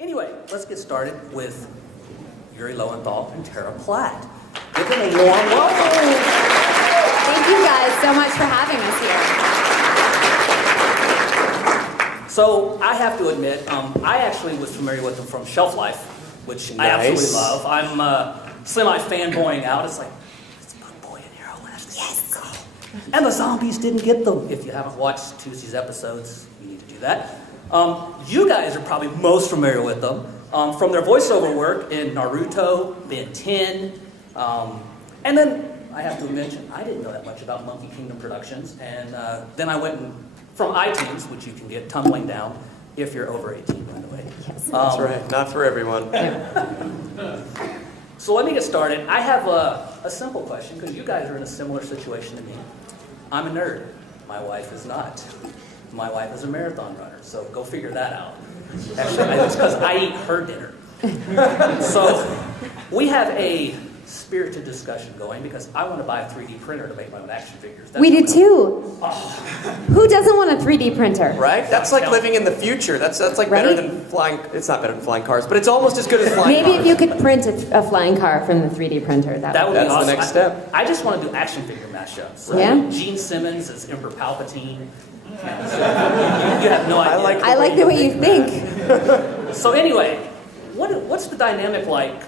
Anyway, let's get started with Yuri Lowenthal and Platt. Give them a warm welcome. Thank you guys so much for having us here. So I have to admit, I actually was familiar with them from Shelf Life, which I absolutely love. I'm semi-fanboying out. It's like, it's Bug Boy and Hero left. Yes! Go. And the zombies didn't get them. If you haven't watched Tuesday's episodes, you need to do that. You guys are probably most familiar with them from their voiceover work in Naruto, Ben 10, and then I have to mention, I didn't know that much about Monkey Kingdom Productions, and then I went from iTunes, which you can get tumbling down if you're over 18, by the way. Yes. That's right, not for everyone. So let me get started. I have a simple question, because you guys are in a similar situation to me. I'm a nerd. My wife is not. My wife is a marathon runner, so go figure that out. Actually, it's because I eat her dinner. So we have a spirited discussion going because I want to buy a 3D printer to make my own action figures. We do too. Who doesn't want a 3D printer? Right? That's like living in the future. That's like better than flying. It's not better than flying cars, but it's almost as good as flying cars. Maybe if you could print a flying car from the 3D printer, that would be That's awesome. the next step. I just want to do action figure mashups. So Yeah? Gene Simmons as Emperor Palpatine. You have no idea. I like the way you think. So anyway, what's the dynamic like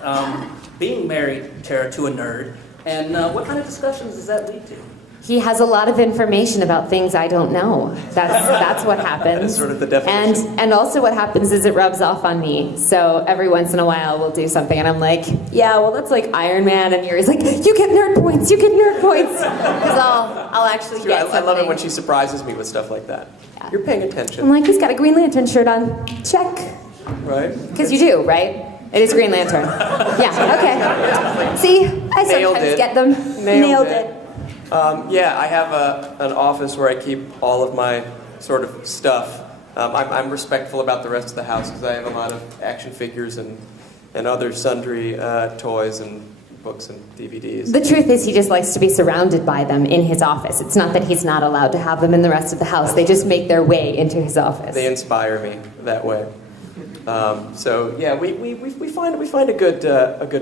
being married, Tara, to a nerd, and what kind of discussions does that lead to? He has a lot of information about things I don't know. That's what happens. That's sort of the definition. And also what happens is it rubs off on me. So every once in a while we'll do something and I'm like, yeah, well that's like Iron Man, and Yuri's like, you get nerd points, Because I'll actually get something. I love it when she surprises me with stuff like that. Yeah. You're paying attention. I'm like, he's got a Green Lantern shirt on. Check. Right? Because you do, right? It is Green Lantern. Yeah, okay. See, I sometimes get them. Nailed it. Yeah, I have an office where I keep all of my sort of stuff. I'm respectful about the rest of the house because I have a lot of action figures and other sundry toys and books and DVDs. The truth is he just likes to be surrounded by them in his office. It's not that he's not allowed to have them in the rest of the house. They just make their way into his office. They inspire me that way. So yeah, we find a good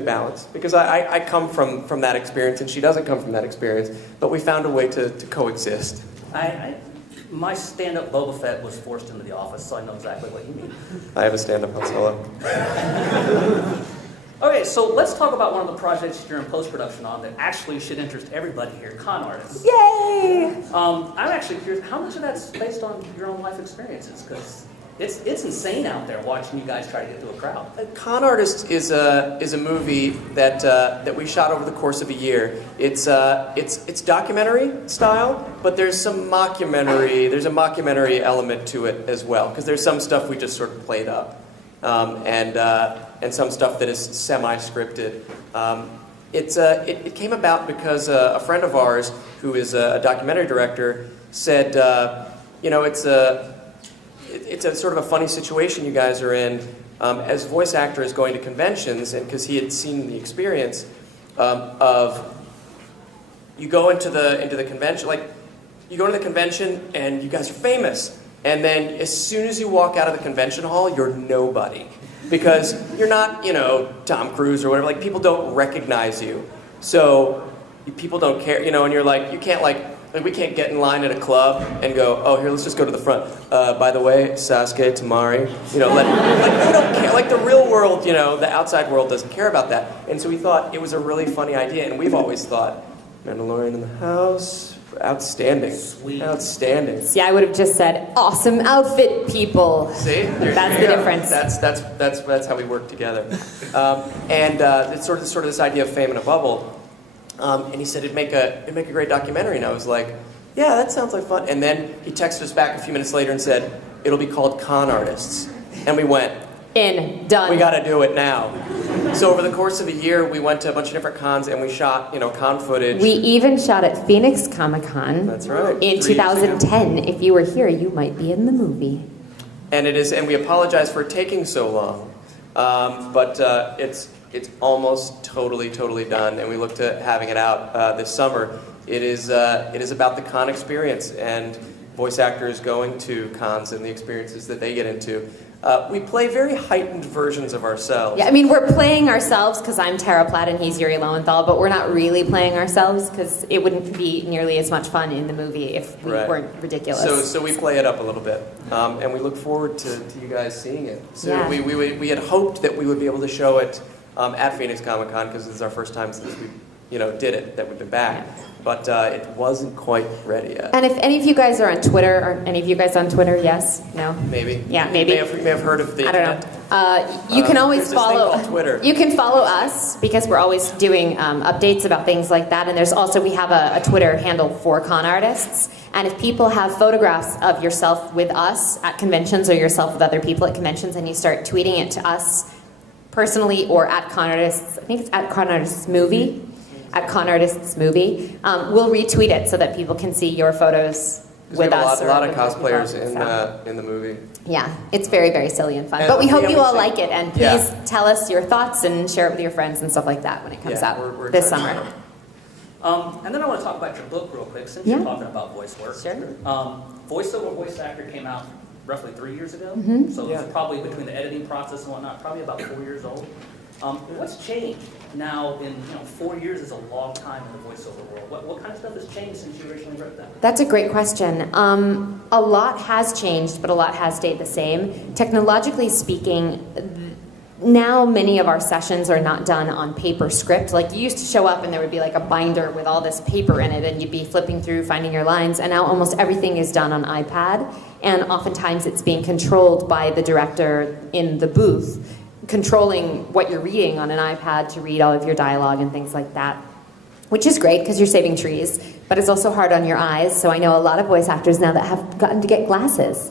balance because I come from that experience and she doesn't come from that experience, but we found a way to coexist. My stand-up Boba Fett was forced into the office, so I know exactly what you mean. I have a stand-up Han Solo. Okay, so let's talk about one of the projects you're in post-production on that actually should interest everybody here, con artists. Yay! I'm actually curious, how much of that's based on your own life experiences? Because it's insane out there watching you guys try to get through a crowd. Con Artist is a movie that we shot over the course of a year. It's documentary style, but there's a mockumentary element to it as well, because there's some stuff we just sort of played up, and some stuff that is semi-scripted. It came about because a friend of ours who is a documentary director said, it's a sort of a funny situation you guys are in as voice actors going to conventions, and because he had seen the experience of you go into the convention, like you go to the convention and you guys are famous, and then as soon as you walk out of the convention hall, you're nobody because you're not Tom Cruise or whatever. Like people don't recognize you, so people don't care, and you're like you can't like we can't get in line at a club and go, oh, here, let's just go to the front. By the way, Sasuke, Tamari, we don't care. Like the real world, the outside world doesn't care about that. And so we thought it was a really funny idea, and we've always thought, Mandalorian in the house, outstanding. Sweet. Outstanding. See, I would have just said, awesome outfit, people. See? That's the difference. That's how we work together. It's sort of this idea of fame in a bubble. And he said it'd make a great documentary, and I was like, yeah, that sounds like fun. And then he texted us back a few minutes later and said, it'll be called Con Artists. And we went, done. We got to do it now. So over the course of a year, we went to a bunch of different cons and we shot, con footage. We even shot at Phoenix Comicon. That's right. In 2010. If you were here, you might be in the movie. And we apologize for it taking so long, but it's almost totally done, and we look to having it out this summer. It is about the con experience and voice actors going to cons and the experiences that they get into. we play very heightened versions of ourselves. Yeah, I mean, we're playing ourselves because I'm Tara Platt and he's Yuri Lowenthal, but we're not really playing ourselves because it wouldn't be nearly as much fun in the movie if we weren't ridiculous. So we play it up a little bit, and we look forward to you guys seeing it. So Yeah. we had hoped that we would be able to show it at Phoenix Comicon because this is our first time since we did it, that we've been back. But it wasn't quite ready yet. And if any of you guys are on Twitter, are any of you guys on Twitter? Yes? No? Maybe. Yeah, maybe. You may have heard of the internet. I don't know. You can always there's this thing follow called Twitter. You can follow us because we're always doing updates about things like that. And there's also, we have a Twitter handle for con artists. And if people have photographs of yourself with us at conventions or yourself with other people at conventions and you start tweeting it to us personally or at con artists, I think it's at con artists movie. At Con Artists Movie, we'll retweet it so that people can see your photos with us. A lot of cosplayers in the movie. Yeah, it's very, very silly and fun. And but we hope yeah, you all like it, and please Yeah. tell us your thoughts and share it with your friends and stuff like that when it comes out we're this excited. summer. And then I want to talk about your book real quick, since Yeah. you're talking about voice work. Sure. Voiceover Voice Actor came out roughly 3 years ago, so Yeah. it's probably between the editing process and whatnot, probably about 4 years old. What's changed now? 4 years is a long time in the voiceover world. What kind of stuff has changed since you originally wrote that? That's a great question. A lot has changed, but a lot has stayed the same. Technologically speaking, now many of our sessions are not done on paper script. Like, you used to show up and there would be like a binder with all this paper in it and you'd be flipping through, finding your lines, and now almost everything is done on iPad, and oftentimes it's being controlled by the director in the booth, controlling what you're reading on an iPad to read all of your dialogue and things like that, which is great because you're saving trees, but it's also hard on your eyes. So I know a lot of voice actors now that have gotten to get glasses,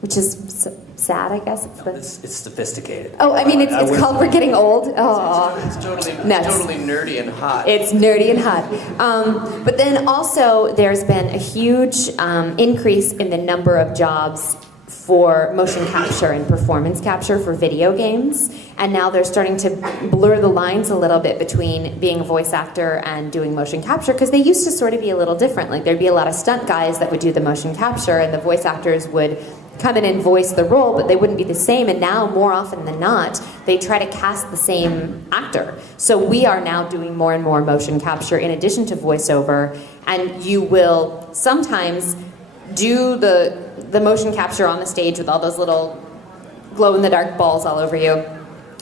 which is sad, I guess. It's sophisticated. Oh, I mean, it's called We're Getting Old. Oh, It's totally Nuts. nerdy and hot. It's nerdy and hot. But then also there's been a huge increase in the number of jobs for motion capture and performance capture for video games. And now they're starting to blur the lines a little bit between being a voice actor and doing motion capture, because they used to sort of be a little different. Like, there'd be a lot of stunt guys that would do the motion capture and the voice actors would come in and voice the role, but they wouldn't be the same. And now, more often than not, they try to cast the same actor. So we are now doing more and more motion capture in addition to voiceover, and you will sometimes do the motion capture on the stage with all those little glow-in-the-dark balls all over you,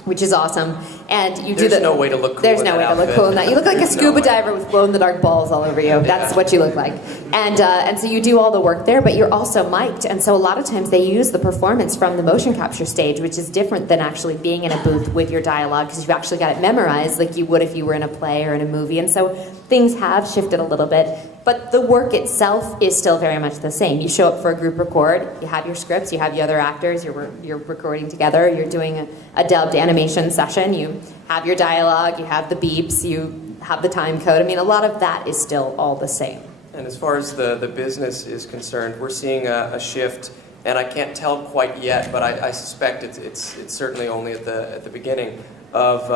which is awesome. And you do There's no way to look cool There's in no that way to look outfit. cool in that. You look like a There's no scuba way. diver with glow-in-the-dark balls all over you. That's what you look like. And so you do all the work there, but you're also mic'd. And so a lot of times they use the performance from the motion capture stage, which is different than actually being in a booth with your dialogue, because you've actually got it memorized like you would if you were in a play or in a movie. And so things have shifted a little bit, but the work itself is still very much the same. You show up for a group record, you have your scripts, you have the other actors, you're recording together, you're doing a dubbed animation session, you have your dialogue, you have the beeps, you have the time code. I mean, a lot of that is still all the same. And as far as the business is concerned, we're seeing a shift, and I can't tell quite yet, but I suspect it's certainly only at the beginning of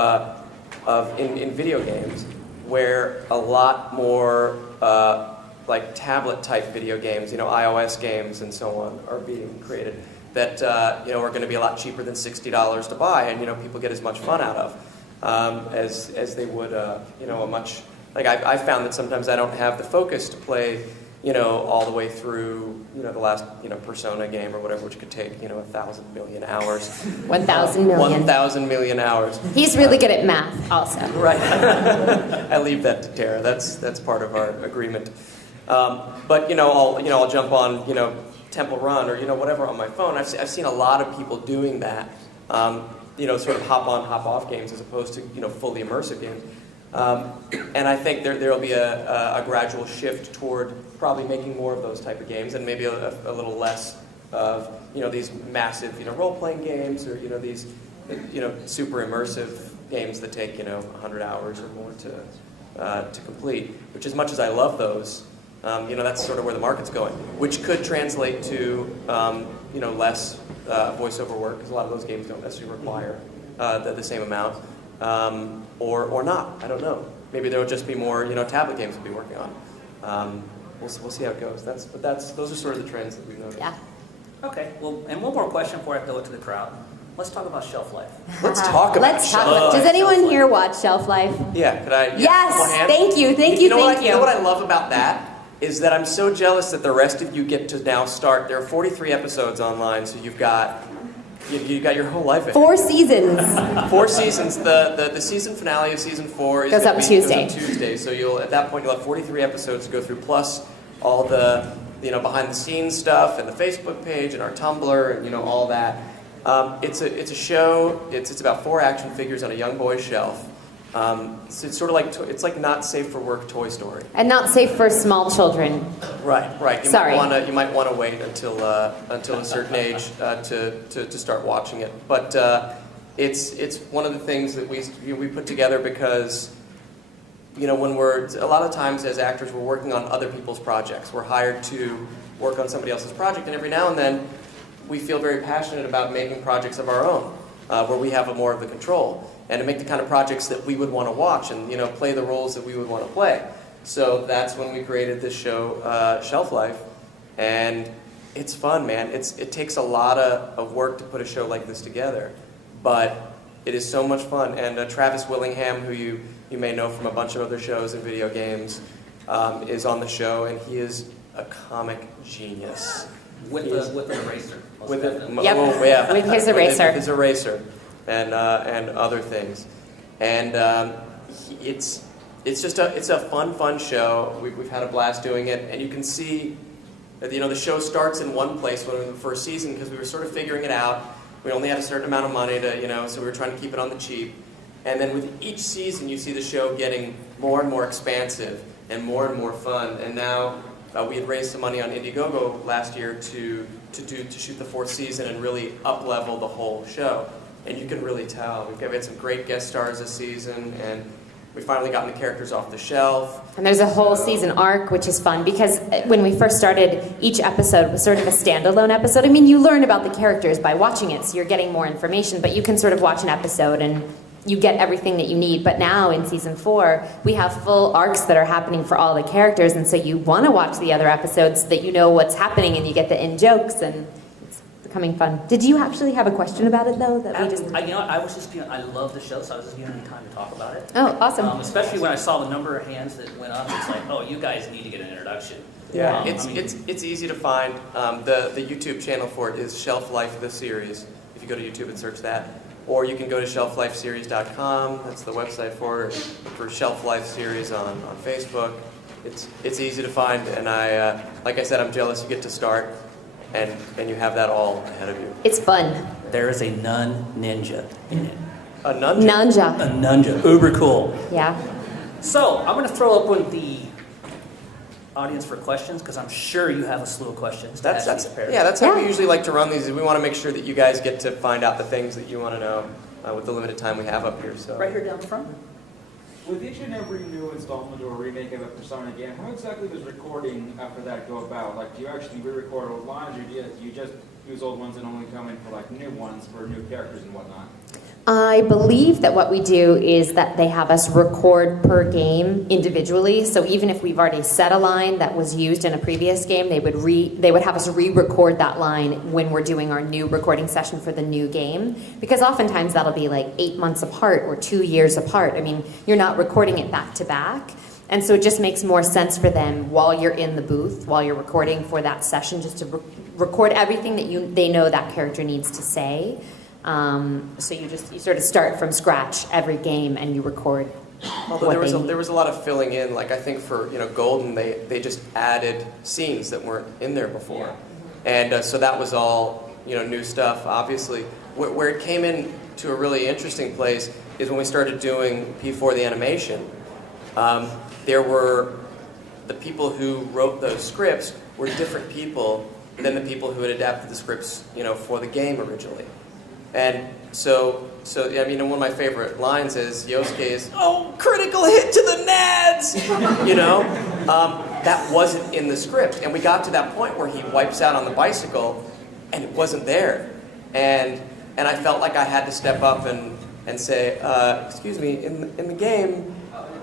in video games, where a lot more like tablet type video games, iOS games and so on, are being created that are going to be a lot cheaper than $60 to buy, and people get as much fun out of as they would a much. Like, I found that sometimes I don't have the focus to play, all the way through, the last, Persona game or whatever, which could take, 1,000 million hours. 1,000 million. 1,000 million hours. He's really good at math, also. Right. I leave that to Tara. That's part of our agreement. But I'll jump on Temple Run or whatever on my phone. I've seen a lot of people doing that. Sort of hop on, hop off games as opposed to fully immersive games. And I think there will be a gradual shift toward probably making more of those type of games, and maybe a little less of these massive role-playing games, or these super immersive games that take 100 hours or more to complete. Which, as much as I love those, that's sort of where the market's going, which could translate to less voiceover work, because a lot of those games don't necessarily require the same amount. Or not. I don't know. Maybe there will just be more, tablet games to be working on. We'll see how it goes. Those are sort of the trends that we've noticed. Yeah. Okay, well, and one more question before I throw it to the crowd. Let's talk about shelf life. Let's talk about Let's talk about. Does anyone here watch Shelf Life? Yeah, could I? Yes, one hand? thank you. You know what I love about that is that I'm so jealous that the rest of you get to now start. There are 43 episodes online, so you've got your whole life in it. 4 seasons. 4 seasons. The season finale of season 4 is goes up Tuesday. So at that point you'll have 43 episodes to go through, plus all the behind the scenes stuff and the Facebook page and our Tumblr and all that. It's a show. It's about 4 action figures on a young boy's shelf. So it's sort of like it's like not safe for work Toy Story. And not safe for small children. Right. Sorry. You might want to wait until a certain age to start watching it. But it's one of the things that we put together because when a lot of times as actors we're working on other people's projects. We're hired to work on somebody else's project, and every now and then we feel very passionate about making projects of our own, where we have more of the control, and to make the kind of projects that we would want to watch and play the roles that we would want to play. So that's when we created this show, Shelf Life, and it's fun, man. It takes a lot of work to put a show like this together, but it is so much fun. And Travis Willingham, who you may know from a bunch of other shows and video games, is on the show, and he is a comic genius. With an eraser. With his eraser. With his eraser, and other things, and it's a fun show. We've had a blast doing it, and you can see that the show starts in one place when we were in the first season because we were sort of figuring it out. We only had a certain amount of money to so we were trying to keep it on the cheap, and then with each season you see the show getting more and more expansive and more fun, and now. We had raised some money on Indiegogo last year to shoot the 4th season and really up-level the whole show. And you can really tell. We had some great guest stars this season, and we finally gotten the characters off the shelf. And there's a whole season arc, which is fun, because when we first started, each episode was sort of a standalone episode. I mean, you learn about the characters by watching it, so you're getting more information, but you can sort of watch an episode and you get everything that you need. But now in season 4, we have full arcs that are happening for all the characters, and so you want to watch the other episodes so that you know what's happening and you get the in-jokes, and it's becoming fun. Did you actually have a question about it, though? I love the show, so I was just giving you time to talk about it. Oh, awesome. Especially when I saw the number of hands that went up, it's like, oh, you guys need to get an introduction. Yeah, it's easy to find. The YouTube channel for it is Shelf Life the Series. If you go to YouTube and search that. Or you can go to shelflifeseries.com. That's the website for it. For Shelf Life Series on Facebook. It's easy to find, and like I said, I'm jealous you get to start, and you have that all ahead of you. It's fun. There is a nun ninja in it. A nunja? A nunja. Uber cool. Yeah. So I'm going to throw open the audience for questions because I'm sure you have a slew of questions. That's how we usually like to run these. We want to make sure that you guys get to find out the things that you want to know with the limited time we have up here. So right here down the front. With each and every new installment or remake of a Persona game, how exactly does recording after that go about? Like, do you actually re-record old lines, or do you just use old ones and only come in for new ones for new characters and whatnot? I believe that what we do is that they have us record per game individually. So even if we've already set a line that was used in a previous game, they would have us re-record that line when we're doing our new recording session for the new game. Because oftentimes that'll be like 8 months apart or 2 years apart. I mean, you're not recording it back to back. And so it just makes more sense for them while you're in the booth, while you're recording for that session, just to record everything that they know that character needs to say. So you sort of start from scratch every game and you record. Although there was a lot of filling in. Like I think for Golden, they just added scenes that weren't in there before, and so that was all new stuff. Obviously, where it came in to a really interesting place is when we started doing P4 the animation. There were the people who wrote those scripts were different people than the people who had adapted the scripts for the game originally. And so I mean, one of my favorite lines is Yosuke's, "Oh, critical hit to the nads!" That wasn't in the script. And we got to that point where he wipes out on the bicycle, and it wasn't there. And I felt like I had to step up and say, "Excuse me, in the game,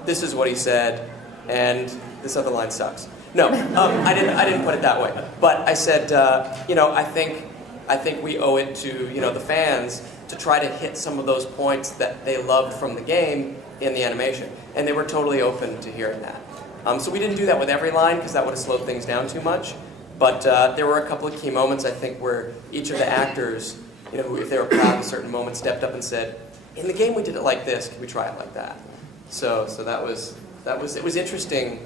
this is what he said, and this other line sucks." No, I didn't put it that way. But I said, I think we owe it to the fans to try to hit some of those points that they loved from the game in the animation, and they were totally open to hearing that. So we didn't do that with every line because that would have slowed things down too much. But there were a couple of key moments I think where each of the actors, who, if they were proud of a certain moment, stepped up and said, "In the game we did it like this. Can we try it like that?" So it was interesting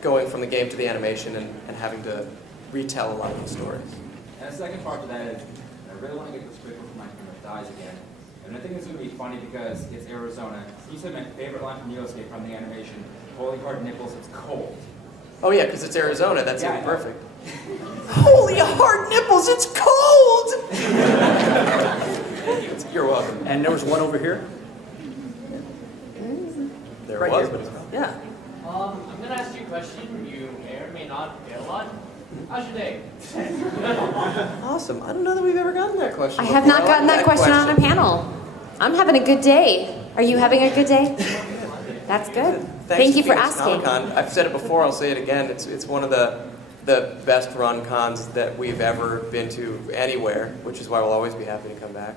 going from the game to the animation and having to retell a lot of the stories. And the second part to that is, I really want to get this quick before my camera dies again. And I think it's going to be funny because it's Arizona. You said my favorite line from Escape from the animation, "Holy hard nipples, it's cold." Oh yeah, because it's Arizona. That's even perfect. Holy hard nipples, it's cold! You're welcome. And there was one over here. There Right was, here. but it's not. Yeah. I'm going to ask you a question you may or may not bail on. How's your day? Awesome. I don't know that we've ever gotten that question I have before. not gotten like that question on a panel. I'm having a good day. Are you having a good day? That's good. Thank you for Phoenix asking. Comicon. I've said it before, I'll say it again. It's one of the best run cons that we've ever been to anywhere, which is why we'll always be happy to come back.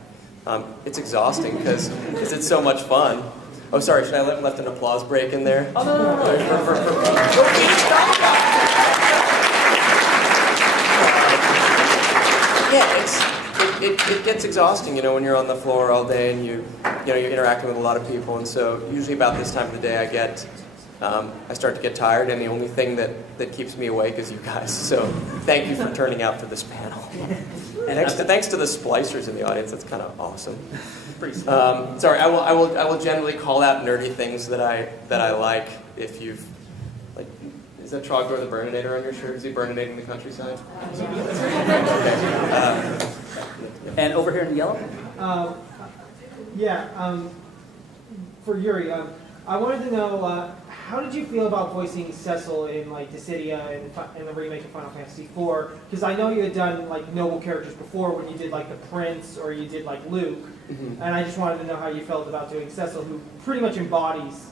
It's exhausting because it's so much fun. Oh, sorry, should I left an applause break in there? Oh, no. For Phoenix Comicon! Yeah, it gets exhausting, when you're on the floor all day and you're interacting with a lot of people, and so usually about this time of the day I start to get tired, and the only thing that keeps me awake is you guys. So thank you for turning out for this panel. And thanks to the splicers in the audience. That's kind of awesome. Sorry, I will generally call out nerdy things that I like. If you've like, is that Trogdor the Burninator on your shirt? Is he burninating the countryside? And over here in yellow? For Yuri, I wanted to know, how did you feel about voicing Cecil in Dissidia and in the remake of Final Fantasy IV? Because I know you had done noble characters before when you did the Prince or you did Luke, and I just wanted to know how you felt about doing Cecil, who pretty much embodies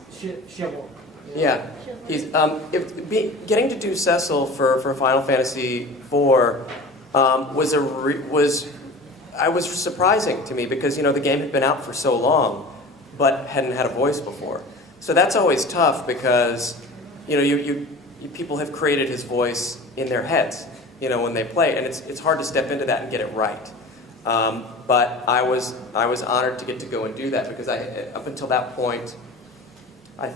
chivalry. Yeah, he's getting to do Cecil for Final Fantasy IV was surprising to me because the game had been out for so long, but hadn't had a voice before. So that's always tough because you people have created his voice in their heads when they play, and it's hard to step into that and get it right. But I was honored to get to go and do that because up until that point, I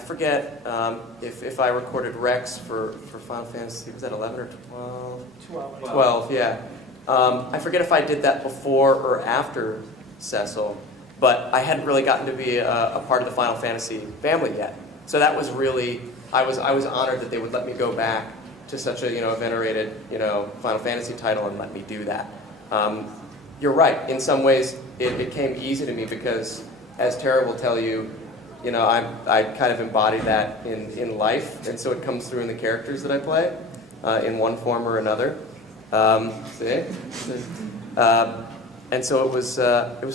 forget if I recorded Rex for Final Fantasy, was that 11 or 12? 12. 12, yeah. I forget if I did that before or after Cecil, but I hadn't really gotten to be a part of the Final Fantasy family yet. So that was really, I was honored that they would let me go back to such a venerated Final Fantasy title and let me do that. You're right. In some ways, it came easy to me because, as Tara will tell you, I kind of embody that in life, and so it comes through in the characters that I play, in one form or another. And so it was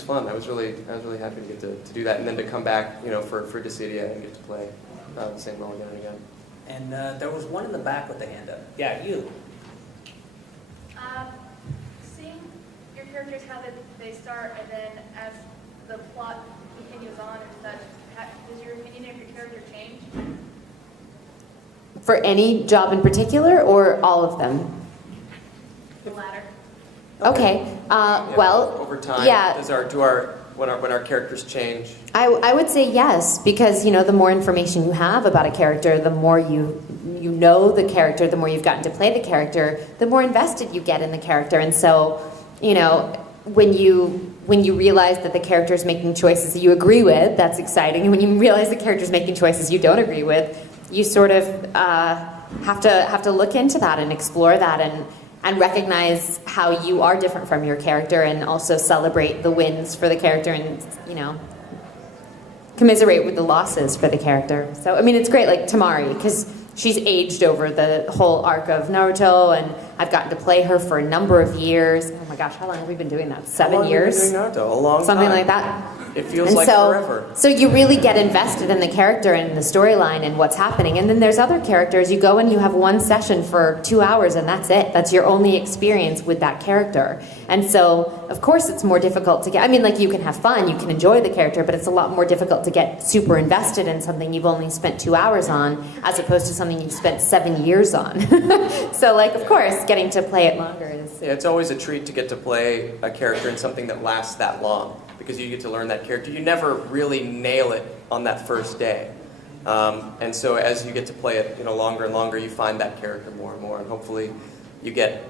fun. I was really happy to get to do that, and then to come back, for Dissidia and get to play the same role again and again. And there was one in the back with the hand up. Yeah, you. Seeing your characters, how they start, and then as the plot continues on and such, does your opinion of your character change? For any job in particular, or all of them? The latter. Okay. Well, over time, yeah. When our characters change. I would say yes, because the more information you have about a character, the more you know the character, the more you've gotten to play the character, the more invested you get in the character. And so, when you realize that the character is making choices that you agree with, that's exciting. And when you realize the character is making choices you don't agree with, you sort of have to look into that and explore that and recognize how you are different from your character, and also celebrate the wins for the character, and commiserate with the losses for the character. So it's great, like Tamari, because she's aged over the whole arc of Naruto, and I've gotten to play her for a number of years. Oh my gosh, how long have we been doing that? 7 years? How long have we been doing Naruto? A long Something time. like that. It feels like forever. So you really get invested in the character and the storyline and what's happening. And then there's other characters. You go and you have one session for 2 hours and that's it. That's your only experience with that character. And so, of course, it's more difficult to get... I mean, like, you can have fun, you can enjoy the character, but it's a lot more difficult to get super invested in something you've only spent 2 hours on as opposed to something you've spent 7 years on. So, like, of course, getting to play it longer is... Yeah, it's always a treat to get to play a character in something that lasts that long, because you get to learn that character. You never really nail it on that first day. And so as you get to play it, longer and longer, you find that character more and more, and hopefully you get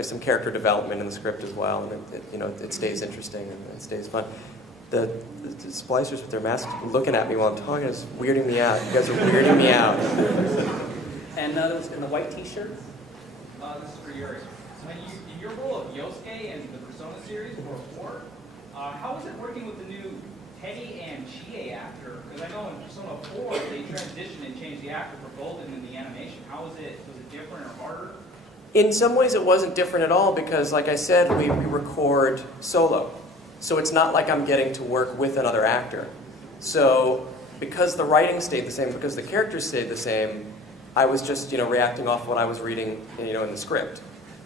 some character development in the script as well, and it stays interesting and it stays fun. The splicers with their masks looking at me while I'm talking is weirding me out. You guys are weirding me out. And those in the white T-shirt. This is for Yuri. So in your role of Yosuke in the Persona series or 4, how is it working with the new Teddy and Chie actor? Because I know in Persona 4 they transitioned and changed the actor for Golden in the animation. Was it different or harder? In some ways it wasn't different at all because, like I said, we record solo. So it's not like I'm getting to work with another actor. So because the writing stayed the same, because the characters stayed the same, I was just reacting off what I was reading in the script.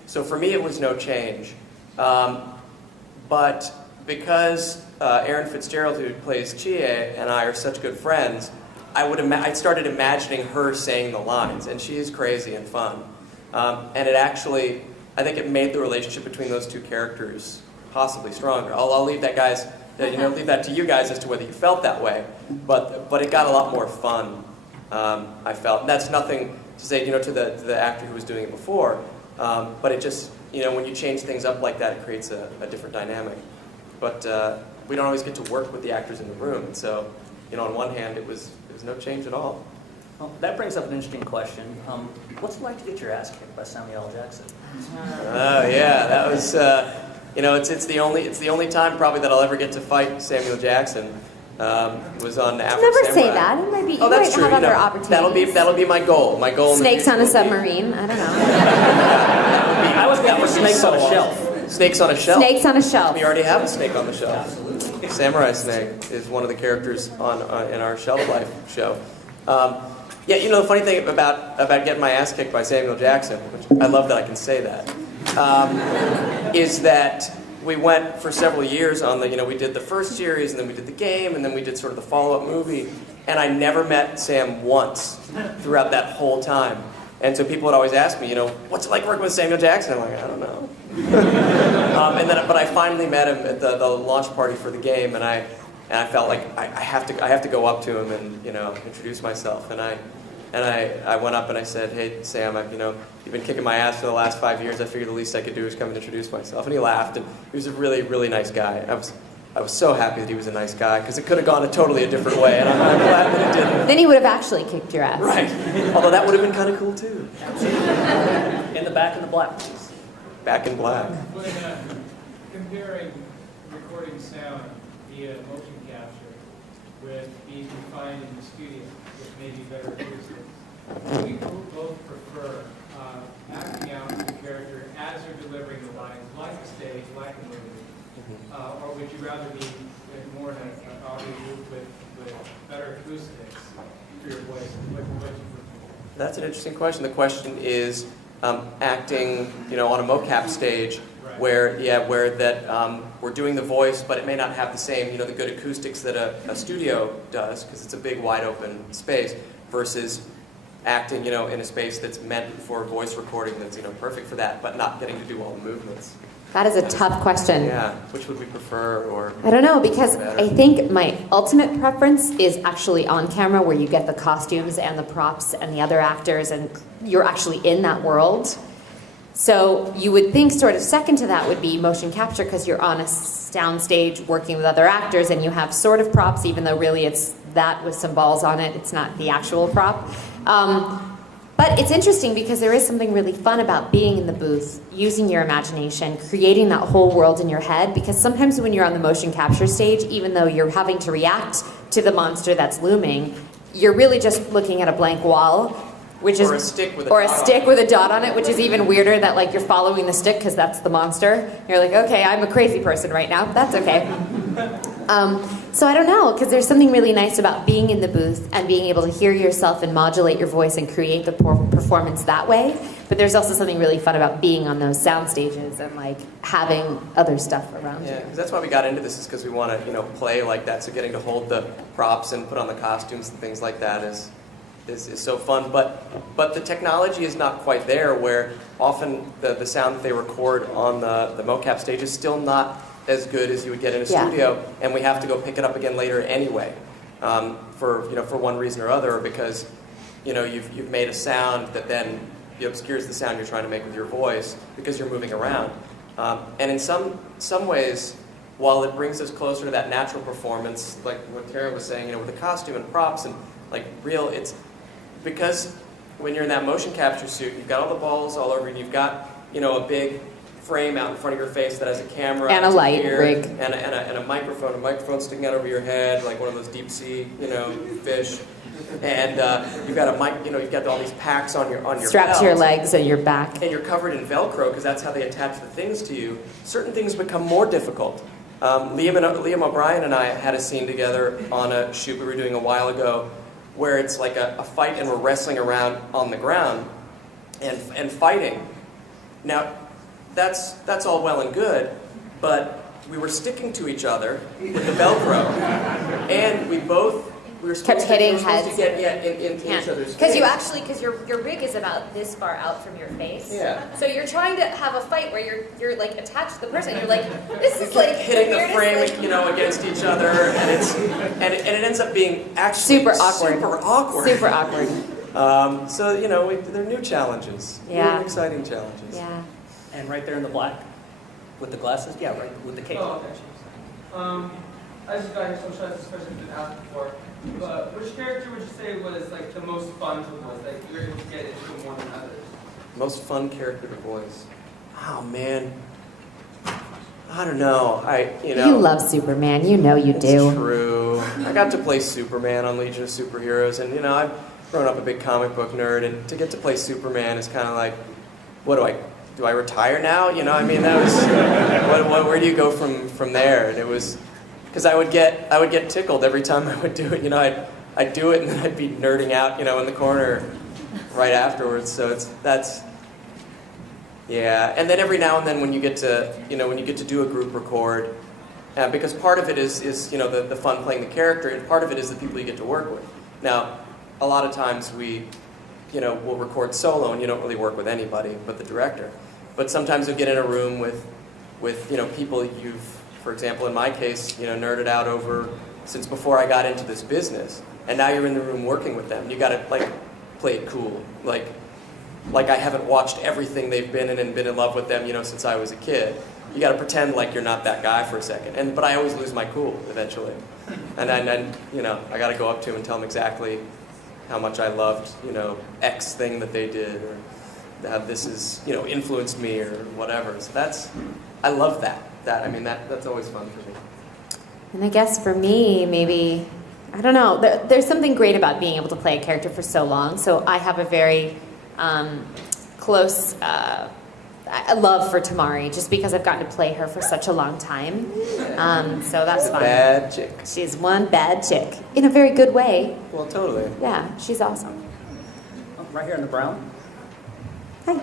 So for me it was no change. But because Erin Fitzgerald, who plays Chie, and I are such good friends, I started imagining her saying the lines, and she is crazy and fun. And it actually, I think it made the relationship between those two characters possibly stronger. I'll leave that leave that to you guys as to whether you felt that way. But it got a lot more fun. I felt. And that's nothing to say to the actor who was doing it before. But it just when you change things up like that, it creates a different dynamic. But we don't always get to work with the actors in the room. And so on one hand, it was no change at all. Well, that brings up an interesting question. What's it like to get your ass kicked by Samuel L. Jackson? Oh yeah, that was it's the only time probably that I'll ever get to fight Samuel Jackson. Was on African Never Samurai. say that. It might be. Oh, that's you true. might have other opportunities. That'll be my goal. My goal. Snakes on a submarine. I don't know. I was going for snakes on a shelf. Snakes on a shelf. Snakes on a shelf. We already have a snake on the shelf. Absolutely. Samurai Snake is one of the characters on in our Shelf Life show. Yeah, the funny thing about getting my ass kicked by Samuel Jackson, which I love that I can say that, is that we went for several years on we did the first series, and then we did the game, and then we did sort of the follow-up movie, and I never met Sam once throughout that whole time. And so people would always ask me, what's it like working with Samuel Jackson? I'm like, I don't know. But I finally met him at the launch party for the game, and I felt like I have to go up to him and introduce myself. And I went up and I said, hey Sam, you've been kicking my ass for the last 5 years. I figured the least I could do is come and introduce myself. And he laughed, and he was a really, really nice guy. I was so happy that he was a nice guy because it could have gone a totally different way, and I'm glad that it didn't. Then he would have actually kicked your ass. Right. Although that would have been kind of cool too. In the back in the black, please. Back in black. When comparing recording sound via motion capture with being confined in the studio with maybe better acoustics, we both prefer acting out the character as they're delivering the lines, like a stage, like a movie, or would you rather be more in an audio booth with better acoustics for your voice? What you prefer? That's an interesting question. The question is acting, on a mocap stage, where we're doing the voice, but it may not have the same, the good acoustics that a studio does, because it's a big, wide open space, versus acting, in a space that's meant for voice recording that's, perfect for that, but not getting to do all the movements. That is a tough question. Yeah, which would we prefer, or? I don't know, because better? I think my ultimate preference is actually on camera, where you get the costumes and the props and the other actors, and you're actually in that world. So you would think sort of second to that would be motion capture, because you're on a sound stage working with other actors and you have sort of props, even though really it's that with some balls on it. It's not the actual prop. But it's interesting because there is something really fun about being in the booth, using your imagination, creating that whole world in your head, because sometimes when you're on the motion capture stage, even though you're having to react to the monster that's looming, you're really just looking at a blank wall, which is Or a stick with a dot on it, which is even weirder, that you're following the stick because that's the monster. You're like, okay, I'm a crazy person right now, but that's okay. So I don't know, because there's something really nice about being in the booth and being able to hear yourself and modulate your voice and create the performance that way. But there's also something really fun about being on those sound stages and like having other stuff around you. Yeah, because that's why we got into this, is because we want to, play like that. So getting to hold the props and put on the costumes and things like that is so fun. But the technology is not quite there, where often the sound that they record on the mocap stage is still not as good as you would get in a studio, and we have to go pick it up again later anyway, for one reason or other, because you've made a sound that then obscures the sound you're trying to make with your voice because you're moving around. And in some ways, while it brings us closer to that natural performance, like what Tara was saying, with the costume and props and like real, it's because when you're in that motion capture suit, you've got all the balls all over, and you've got a big frame out in front of your face that has a camera and a light rig and a microphone sticking out over your head, like one of those deep sea fish. And you've got a mic, you've got all these packs on your strapped belt, to your legs and your back, and you're covered in Velcro because that's how they attach the things to you. Certain things become more difficult. Liam O'Brien and I had a scene together on a shoot we were doing a while ago, where it's like a fight and we're wrestling around on the ground and fighting. Now, that's all well and good, but we were sticking to each other with the Velcro, and we were kept hitting heads. To get in each other's face. Because your rig is about this far out from your face. Yeah. So you're trying to have a fight where you're like attached to the person. You're like, this is like hitting the frame, like, against each other, and it ends up being actually super awkward. Super awkward. So they're new challenges. Yeah. New exciting challenges. Yeah. And right there in the black, with the glasses, yeah, right with the cape. Oh, okay. I just got here, so I'm sure this question has been asked before. But which character would you say was like the most fun to voice? Like you were able to get into more than others? Most fun character to voice. Oh man, I don't know. You love Superman. You know you do. It's true. I got to play Superman on Legion of Superheroes, and I've grown up a big comic book nerd, and to get to play Superman is kind of like, do I retire now? That was where do you go from there? And it was because I would get tickled every time I would do it. I'd do it and then I'd be nerding out, in the corner right afterwards. So that's and then every now and then when you get to do a group record, because part of it is the fun playing the character, and part of it is the people you get to work with. Now, a lot of times we'll record solo and you don't really work with anybody but the director. But sometimes you'll get in a room with people you've, for example, in my case, nerded out over since before I got into this business. And now you're in the room working with them. You got to play it cool. Like I haven't watched everything they've been in and been in love with them, since I was a kid. You got to pretend like you're not that guy for a second. But I always lose my cool eventually. And then I got to go up to them and tell them exactly how much I loved, X thing that they did, or how this is, influenced me or whatever. So I love that. That's always fun for me. And I guess for me, maybe, I don't know, there's something great about being able to play a character for so long. So I have a very close love for Tamari, just because I've gotten to play her for such a long time. So that's fun. Bad chick. She's one bad chick. In a very good way. Well, totally. Yeah, she's awesome. Oh, right here in the brown. Hi.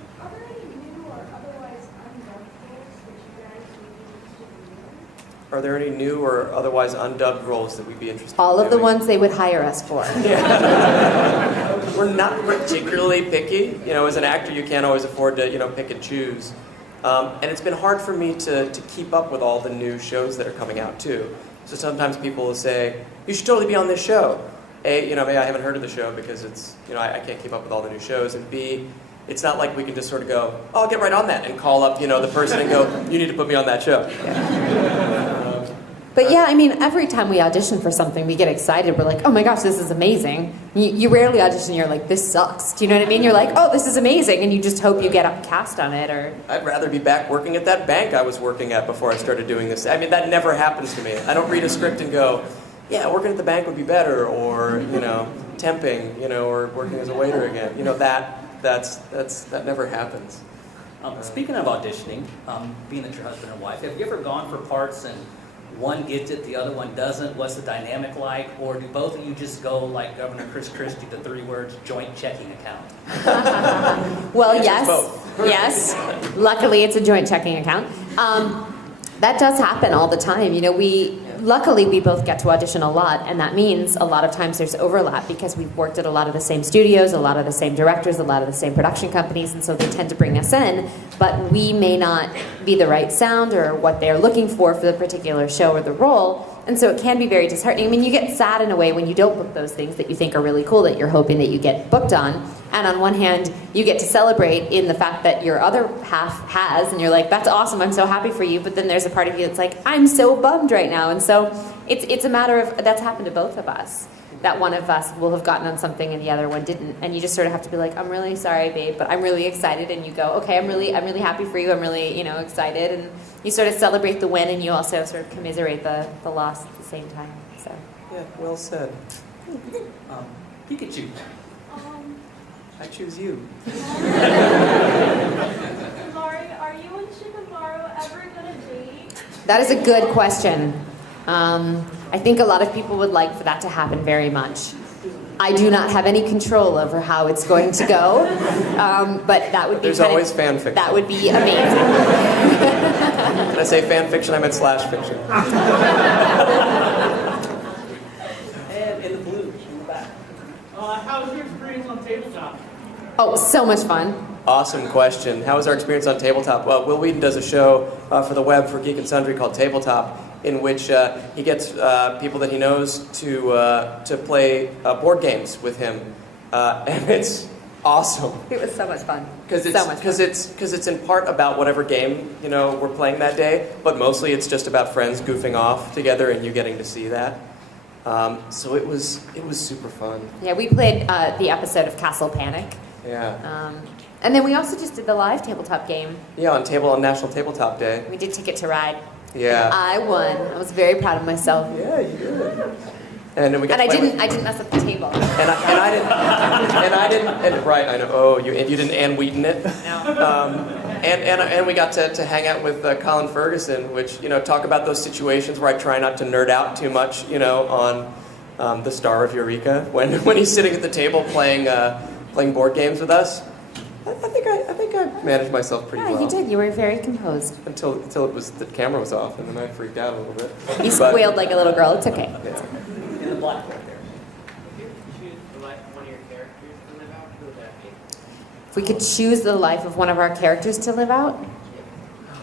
Are there any new or otherwise undubbed roles that you guys would be interested in? Are there any new or otherwise undubbed roles that we'd be interested All in of the doing? ones they would hire us for. We're not particularly picky. As an actor, you can't always afford to, pick and choose. And it's been hard for me to keep up with all the new shows that are coming out, too. So sometimes people will say, you should totally be on this show. A, maybe I haven't heard of the show because it's, I can't keep up with all the new shows. And B, it's not like we can just sort of go, oh, I'll get right on that, and call up, the person and go, you need to put me on that show. But yeah, every time we audition for something, we get excited. We're like, oh my gosh, this is amazing. You rarely audition, you're like, this sucks. Do you know what I mean? You're like, oh, this is amazing. And you just hope you get cast on it. Or I'd rather be back working at that bank I was working at before I started doing this. That never happens to me. I don't read a script and go, yeah, working at the bank would be better, or, temping, or working as a waiter again. That never happens. Speaking of auditioning, being that you're husband and wife, have you ever gone for parts and one gets it, the other one doesn't? What's the dynamic like? Or do both of you just go like Governor Chris Christie, the 3 words, joint checking account? Well, Answers yes. both. Yes. Luckily, it's a joint checking account. That does happen all the time. You know, luckily we both get to audition a lot, and that means a lot of times there's overlap because we've worked at a lot of the same studios, a lot of the same directors, a lot of the same production companies, and so they tend to bring us in, but we may not be the right sound or what they're looking for the particular show or the role, and so it can be very disheartening. I mean, you get sad in a way when you don't book those things that you think are really cool that you're hoping that you get booked on, and on one hand, you get to celebrate in the fact that your other half has, and you're like, that's awesome, I'm so happy for you, but then there's a part of you that's like, I'm so bummed right now, and so it's a matter of, that's happened to both of us, that one of us will have gotten on something and the other one didn't, and you just sort of have to be like, I'm really sorry, babe, but I'm really excited, and you go, okay, I'm really happy for you, I'm really, excited, and you sort of celebrate the win, and you also sort of commiserate the loss at the same time, so. Yeah, well said. Pikachu. I choose you. Sorry, are you and Shikamaru ever gonna date? That is a good question. I think a lot of people would like for that to happen very much. I do not have any control over how it's going to go, but that would be There's always fan fiction. That would be amazing. Did I say fan fiction? I meant slash fiction. And in the blue, in the back. How was your experience on tabletop? Oh, so much fun. Awesome question. How was our experience on Tabletop? Well, Will Wheaton does a show for the web for Geek and Sundry called Tabletop, in which he gets people that he knows to play board games with him, and it's awesome. It was so much fun. Because it's in part about whatever game we're playing that day, but mostly it's just about friends goofing off together and you getting to see that. So it was super fun. Yeah, we played the episode of Castle Panic. Yeah. And then we also just did the live tabletop game. Yeah, on National Tabletop Day. We did Ticket to Ride. Yeah. I won. I was very proud of myself. Yeah, you did. And then we got. And to I didn't mess up the table. I didn't. And right, I know. Oh, you didn't Ann Wheaton it. No. And we got to hang out with Colin Ferguson, which talk about those situations where I try not to nerd out too much, on the star of Eureka when he's sitting at the table playing board games with us. I think I managed myself pretty well. Yeah, you did. You were very composed. Until the camera was off, and then I freaked out a little bit. You squealed like a little girl. It's okay. Yeah. In the black right there. If you could choose the life of one of your characters to live out, who would that be? If we could choose the life of one of our characters to live out,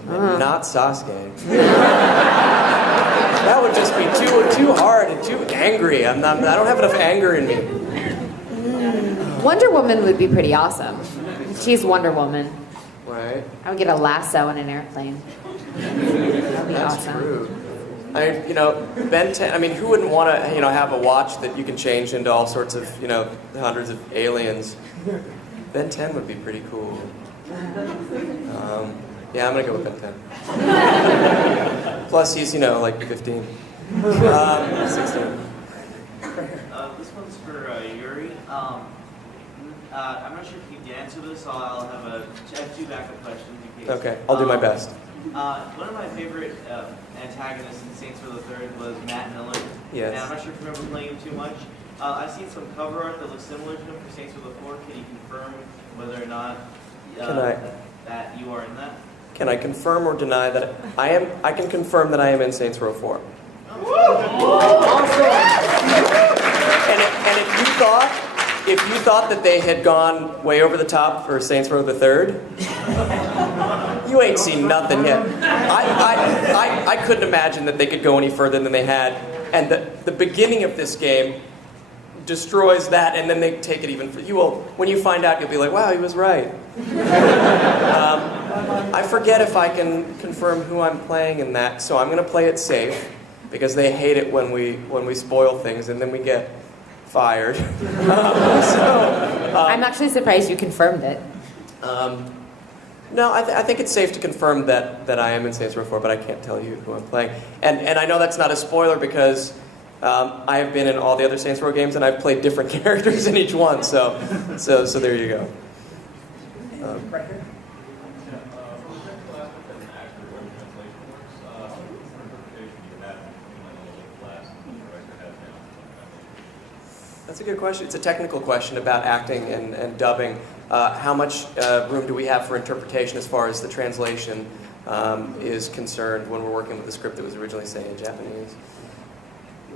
Not Sasuke. That would just be too hard and too angry. I don't have enough anger in me. Wonder Woman would be pretty awesome. She's Wonder Woman. Right. I would get a lasso on an airplane. That would be That's awesome. true. Ben 10. I mean, who wouldn't want to have a watch that you can change into all sorts of hundreds of aliens? Ben 10 would be pretty cool. Yeah, I'm gonna go with Ben 10. Plus, he's like 15, 16. This one's for Yuri. I'm not sure if you can answer this, so I have 2 backup questions in case. Okay, I'll do my best. One of my favorite antagonists in Saints Row the Third was Matt Miller. Yes. And I'm not sure if you remember playing him too much. I've seen some cover art that looks similar to him for Saints Row the Fourth. Can you confirm whether or not that you are in that? Can I confirm or deny that I am? I can confirm that I am in Saints Row 4. And if you thought that they had gone way over the top for Saints Row the Third, you ain't seen nothing yet. I couldn't imagine that they could go any further than they had, and the beginning of this game destroys that, and then they take it even further. When you find out, you'll be like, wow, he was right. I forget if I can confirm who I'm playing in that, so I'm going to play it safe, because they hate it when we spoil things, and then we get fired. I'm actually surprised you confirmed it. No, I think it's safe to confirm that I am in Saints Row 4, but I can't tell you who I'm playing. And I know that's not a spoiler because I have been in all the other Saints Row games, and I've played different characters in each one. So there you go. Right here. That's a good question. It's a technical question about acting and dubbing. How much room do we have for interpretation as far as the translation is concerned when we're working with the script that was originally, say, in Japanese?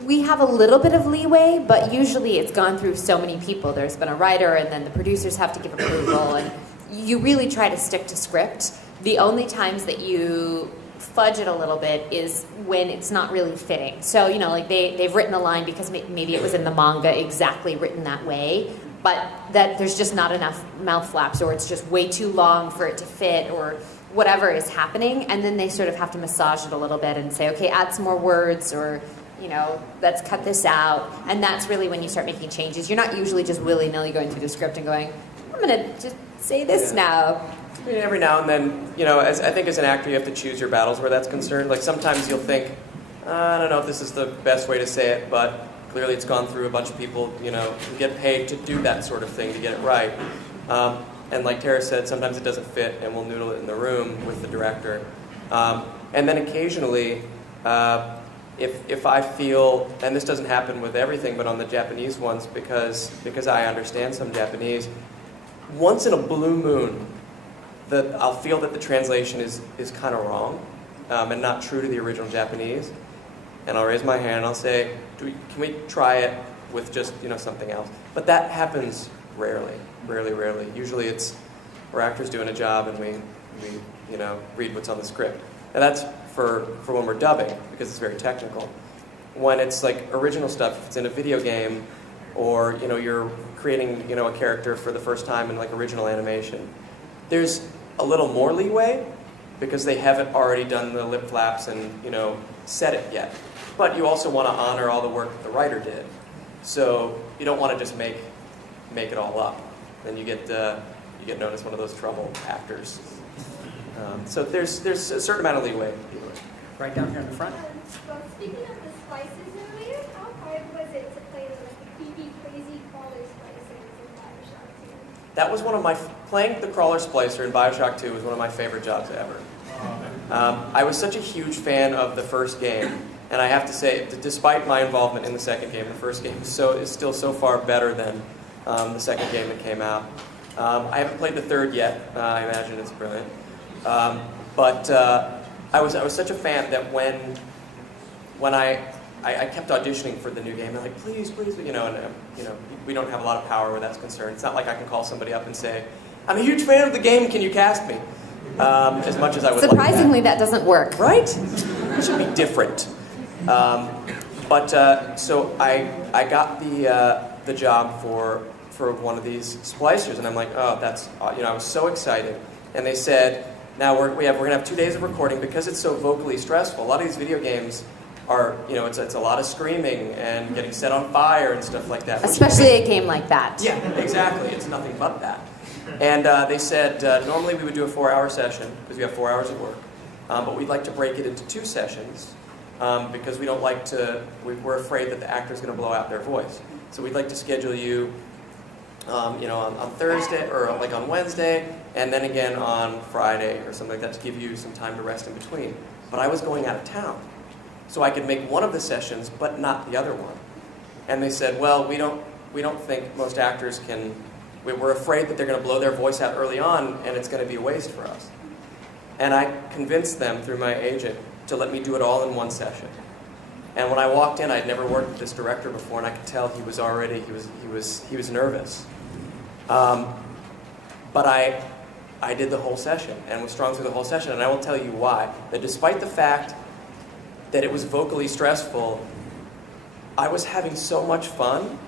We have a little bit of leeway, but usually it's gone through so many people. There's been a writer, and then the producers have to give approval, and you really try to stick to script. The only times that you fudge it a little bit is when it's not really fitting. So, you know, like they've written a line because maybe it was in the manga exactly written that way, but that there's just not enough mouth flaps, or it's just way too long for it to fit, or whatever is happening, and then they sort of have to massage it a little bit and say, okay, add some more words, or, you know, let's cut this out. And that's really when you start making changes. You're not usually just willy-nilly going through the script and going, I'm going to just say this now. I mean, every now and then, you know, I think as an actor you have to choose your battles where that's concerned. Like sometimes you'll think, I don't know if this is the best way to say it, but clearly it's gone through a bunch of people, you know, who get paid to do that sort of thing, to get it right. And like Tara said, sometimes it doesn't fit and we'll noodle it in the room with the director. And then occasionally, if I feel, and this doesn't happen with everything, but on the Japanese ones, because I understand some Japanese, once in a blue moon, I'll feel that the translation is kind of wrong and not true to the original Japanese. And I'll raise my hand and I'll say, can we try it with just, you know, something else? But that happens rarely. Usually it's we're actors doing a job and we you know, read what's on the script. And that's for when we're dubbing, because it's very technical. When it's like original stuff, if it's in a video game, or, you know, you're creating, you know, a character for the first time in like original animation, there's a little more leeway because they haven't already done the lip flaps and, you know, said it yet. But you also want to honor all the work that the writer did. So you don't want to just make it all up. Then you get known as one of those trouble actors. So there's a certain amount of leeway. Right down here in the front. Well, speaking of the splices earlier, how hard was it to play the creepy, crazy crawler splicers in Bioshock 2? That was playing the crawler splicer in Bioshock 2 was one of my favorite jobs ever. I was such a huge fan of the first game, and I have to say, despite my involvement in the second game, the first game is still so far better than the second game that came out. I haven't played the third yet. I imagine it's brilliant. But I was such a fan that when I kept auditioning for the new game, they're like, please, you know, and you know, we don't have a lot of power where that's concerned. It's not like I can call somebody up and say, I'm a huge fan of the game, can you cast me? As much as I would Surprisingly, that doesn't work. Right? It should be different. So I got the job for one of these splicers, and I'm like, oh, that's, you know, I was so excited. And they said, now we're gonna have 2 days of recording because it's so vocally stressful. A lot of these video games are, you know, it's a lot of screaming and getting set on fire and stuff like that. Especially a game like that. Yeah, exactly. It's nothing but that. And they said, normally we would do a 4-hour session because we have 4 hours of work, but we'd like to break it into 2 sessions because we don't like to, we're afraid that the actor's going to blow out their voice. So we'd like to schedule you, you know, on Thursday or like on Wednesday, and then again on Friday or something like that to give you some time to rest in between. But I was going out of town, so I could make one of the sessions but not the other one. And they said, well, we don't think most actors can. We're afraid that they're going to blow their voice out early on, and it's going to be a waste for us. And I convinced them through my agent to let me do it all in one session. And when I walked in, I'd never worked with this director before, and I could tell he was nervous. But I did the whole session and was strong through the whole session, and I will tell you why. That despite the fact that it was vocally stressful, I was having so much fun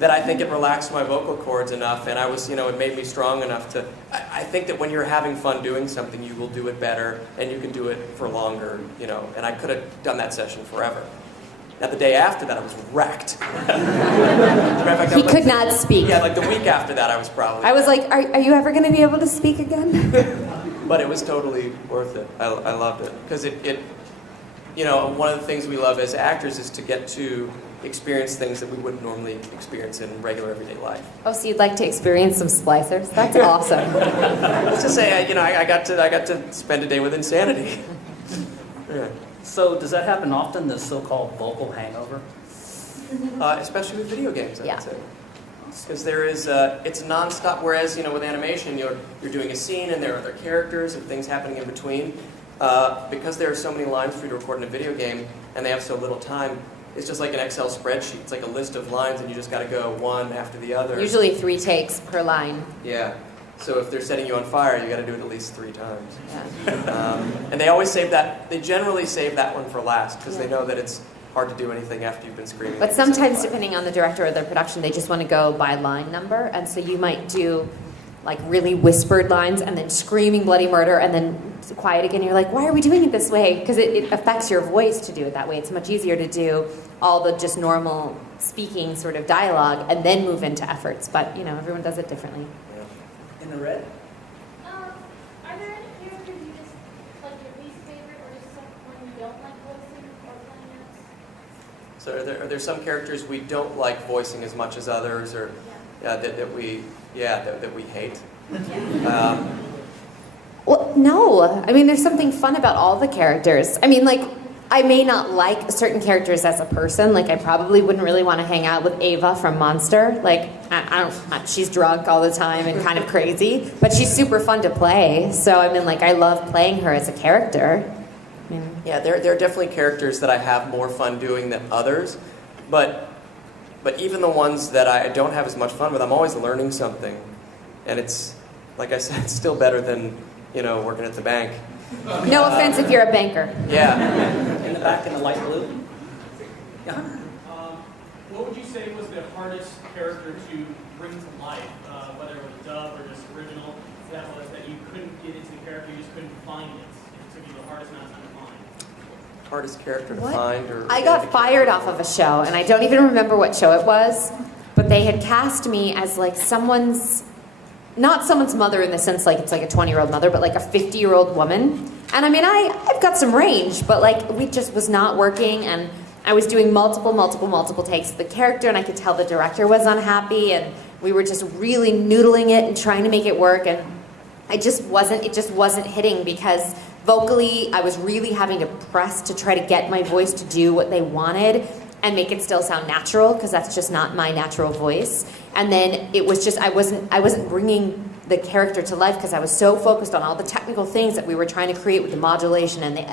that I think it relaxed my vocal cords enough, and I was, you know, it made me strong enough to. I think that when you're having fun doing something, you will do it better, and you can do it for longer, you know. And I could have done that session forever. Now the day after that, I was wrecked. He could not speak. Yeah, like the week after that, I was probably. I was like, are you ever going to be able to speak again? But it was totally worth it. I loved it because it, you know, one of the things we love as actors is to get to experience things that we wouldn't normally experience in regular everyday life. Oh, so you'd like to experience some splicers? That's awesome. Let's just say, you know, I got to spend a day with insanity. Yeah. So does that happen often, the so-called vocal hangover? especially with video games, I would say. Because there is, it's nonstop. Whereas, with animation, you're doing a scene and there are other characters and things happening in between. Because there are so many lines for you to record in a video game and they have so little time, it's just like an Excel spreadsheet. It's like a list of lines and you just got to go one after the other. Usually 3 takes per line. Yeah. So if they're setting you on fire, you got to do it at least 3 times. Yeah. And they always save that. They generally save that one for last because they know that it's hard to do anything after you've been screaming. But sometimes, depending on the director or the production, they just want to go by line number, and so you might do like really whispered lines and then screaming bloody murder and then quiet again. You're like, why are we doing it this way? Because it affects your voice to do it that way. It's much easier to do all the just normal speaking sort of dialogue and then move into efforts. But everyone does it differently. Yeah. In the red. Are there any characters you just like your least favorite, or just someone you don't like voicing or playing as? So are there some characters we don't like voicing as much as others, or that we hate? Well, no. I mean, there's something fun about all the characters. I mean, like, I may not like certain characters as a person. Like, I probably wouldn't really want to hang out with Ava from Monster. Like, I don't. She's drunk all the time and kind of crazy, but she's super fun to play. So, I mean, like, I love playing her as a character. Yeah, there are definitely characters that I have more fun doing than others, but even the ones that I don't have as much fun with, I'm always learning something, and it's, like I said, it's still better than working at the bank. No offense if you're a banker. Yeah. In the back in the light blue. Yeah. What would you say was the hardest character to bring to life, whether it was dub or just original? That you couldn't get into the character, you just couldn't find it. It took you the hardest amount of time to find. Hardest character to find, or I got fired off of a show, and I don't even remember what show it was, but they had cast me as like not someone's mother in the sense like it's like a 20-year-old mother, but like a 50-year-old woman. And I mean, I've got some range, but like we just was not working, and I was doing multiple takes of the character, and I could tell the director was unhappy, and we were just really noodling it and trying to make it work, and it just wasn't hitting because vocally I was really having to press to try to get my voice to do what they wanted and make it still sound natural, because that's just not my natural voice. And then it was just I wasn't bringing the character to life because I was so focused on all the technical things that we were trying to create with the modulation and the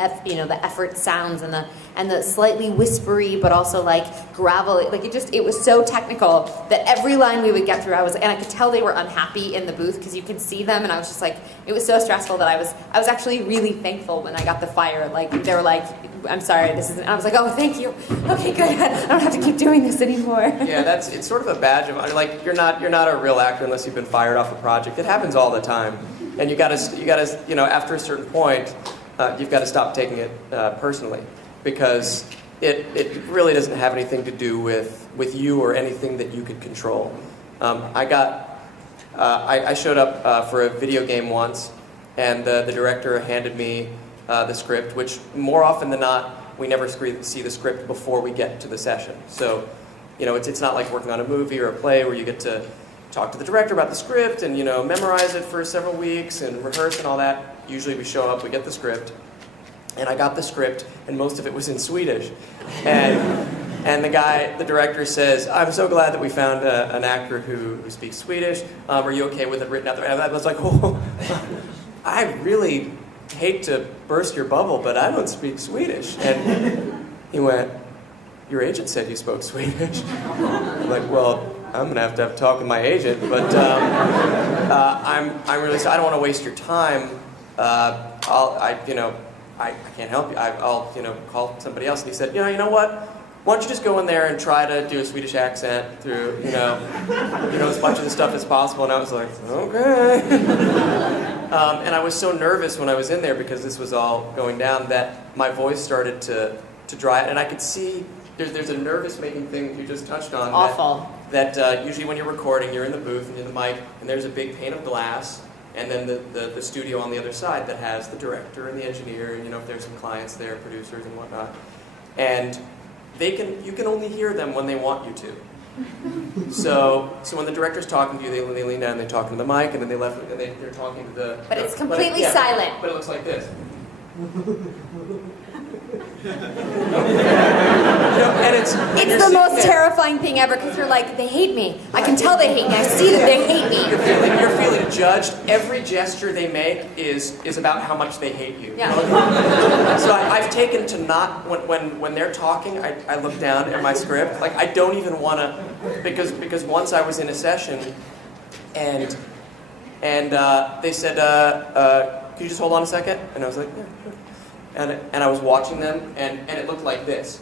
effort sounds and the slightly whispery but also like gravelly, like it was so technical that every line we would get through and I could tell they were unhappy in the booth because you could see them, and I was just like, it was so stressful that I was actually really thankful when I got the fire. Like they were like, I'm sorry, this isn't. I was like, oh, thank you. Okay, good. I don't have to keep doing this anymore. Yeah, it's sort of a badge of honor. Like you're not a real actor unless you've been fired off a project. It happens all the time, and you gotta after a certain point, you've got to stop taking it personally, because it really doesn't have anything to do with you or anything that you could control. I showed up for a video game once, and the director handed me the script, which more often than not, we never see the script before we get to the session. So, it's not like working on a movie or a play where you get to talk to the director about the script and, memorize it for several weeks and rehearse and all that. Usually we show up, we get the script, and I got the script, and most of it was in Swedish. And the director says, I'm so glad that we found an actor who speaks Swedish. Are you okay with it written out there? And I was like, oh, I really hate to burst your bubble, but I don't speak Swedish. And he went, your agent said you spoke Swedish. I'm like, well, I'm gonna have to a talk with my agent, but I'm really sorry. I don't want to waste your time. I can't help you. I'll call somebody else. And he said, you know what? Why don't you just go in there and try to do a Swedish accent through, as much of the stuff as possible. And I was like, okay. And I was so nervous when I was in there because this was all going down that my voice started to dry out. And I could see there's a nervous-making thing you just touched on. Awful. That usually when you're recording, you're in the booth and in the mic, and there's a big pane of glass, and then the studio on the other side that has the director and the engineer, and if there's some clients there, producers and whatnot. And you can only hear them when they want you to. So when the director's talking to you, they lean down and they're talking to the mic, and then they're talking to the... But it's completely silent. But it looks like this. And it's It's the most terrifying thing ever because you're like, they hate me. I can tell they hate me. I see that they hate me. You're feeling judged. Every gesture they make is about how much they hate you. Yeah. So I've taken to not, when they're talking, I look down at my script. Like, I don't even want to, because once I was in a session, and they said, could you just hold on a second? And I was like, yeah, sure. And I was watching them, and it looked like this.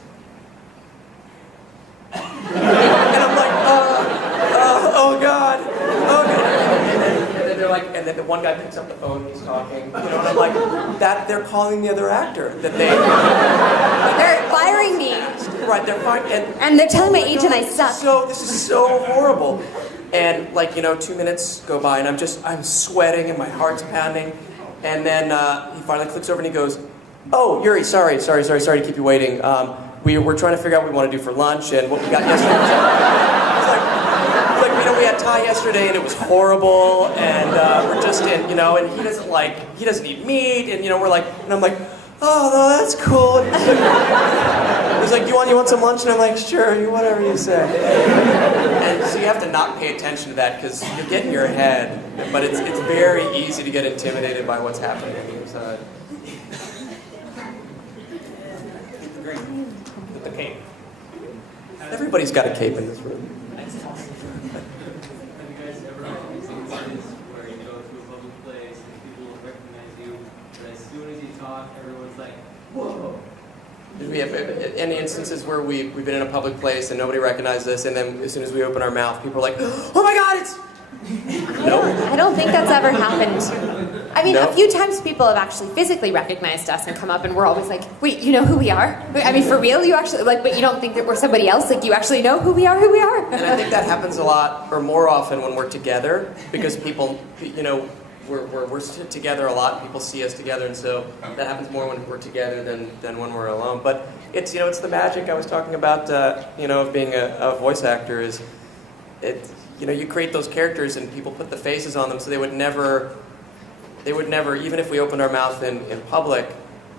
And I'm like, oh God. And then they're like, and then the one guy picks up the phone, he's talking, and I'm like, that they're calling the other actor, that they're firing me. Right, they're firing, and they're telling my agent I suck. So this is so horrible. And 2 minutes go by, and I'm sweating, and my heart's pounding, and then he finally clicks over and he goes, oh, Yuri, sorry to keep you waiting. We're trying to figure out what we want to do for lunch and what we got yesterday. It's like, we had Thai yesterday and it was horrible, and we're just in, and he doesn't eat meat, and and I'm like, oh, no, that's cool. And he's like, you want some lunch? And I'm like, sure, whatever you say. And so you have to not pay attention to that because you get in your head, but it's very easy to get intimidated by what's happening on the inside. With the cape. Everybody's got a cape in this room. Have you guys ever had instances where you go to a public place and people will recognize you, but as soon as you talk, everyone's like, whoa? Did we have any instances where we've been in a public place and nobody recognized us, and then as soon as we open our mouth, people are like, oh my God, it's... Nope. I don't think that's ever happened. I mean, Nope. a few times people have actually physically recognized us and come up, and we're always like, wait, you know who we are? Wait, I mean, for real? You actually, but you don't think that we're somebody else? Like, you actually know who we are? And I think that happens a lot, or more often, when we're together, because people, we're together a lot, and people see us together, and so that happens more when we're together than when we're alone. But it's, it's the magic I was talking about, of being a voice actor is, you create those characters and people put the faces on them, so they would never, even if we opened our mouth in public,